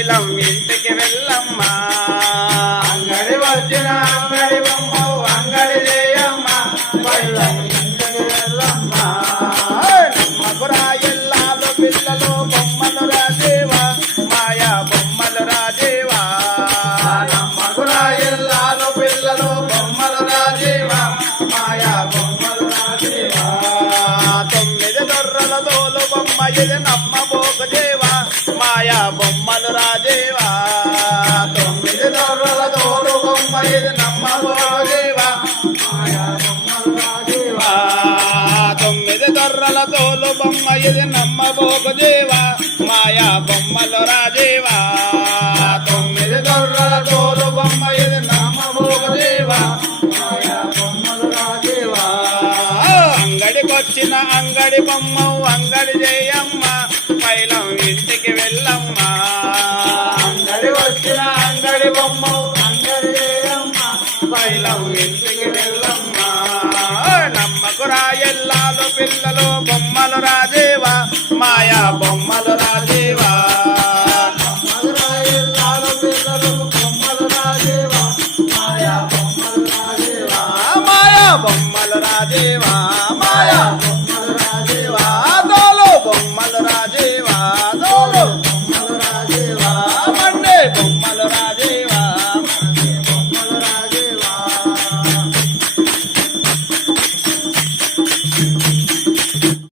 పైలం ఇంటికి వెళ్ళమ్మా అంగడి వచ్చిన అంగడి బొమ్మ అంగడి చేయమ్మ పైలం ఇంటికి వెళ్ళమ్మా నమ్మకురా ఎల్లాలు పిల్లలు బొమ్మలు రాజేవా మాయా బొమ్మలు రాజేవా నమ్మకురా ఎల్లాలు పిల్లలు బొమ్మలు రాజేవా మాయా బొమ్మలు రాజేవా తొమ్మిది దొర్రల తోలు బొమ్మ ఇది నమ్మబోక దేవా మాయా బొమ్మలు రాజేవా తొమ్మిది దొరల తోడు బొమ్మ ఇది నమ్మబోదేవా మాయా బొమ్మలు రాజేవా తొమ్మిది దొర్రల తోలు బొమ్మ ఇది నమ్మబోక దేవా మాయా బొమ్మలు రాజేవా తొమ్మిది దొరల తోడు బొమ్మ ఇది నమ్మబోదేవా మాయా బొమ్మలు రాజేవా అంగడికొచ్చిన అంగడి బొమ్మ అంగడి చేయమ్మ పైలం ఇంటికి వెళ్ళమ్మా అంగడి వచ్చిన అంగడి బొమ్మ అంగడి చేయమ్మ పైలం ఇంటికి వెళ్ళమ్మా నమ్మకురా ఎల్లాలు పిల్లలు బొమ్మలు రాజేవా మాయా బొమ్మలు రాజేవా మధురాయిల్లాలు పిల్లలు బొమ్మలు రాజేవా మాయా బొమ్మలు రాజేవా మాయా బొమ్మలు రాజేవా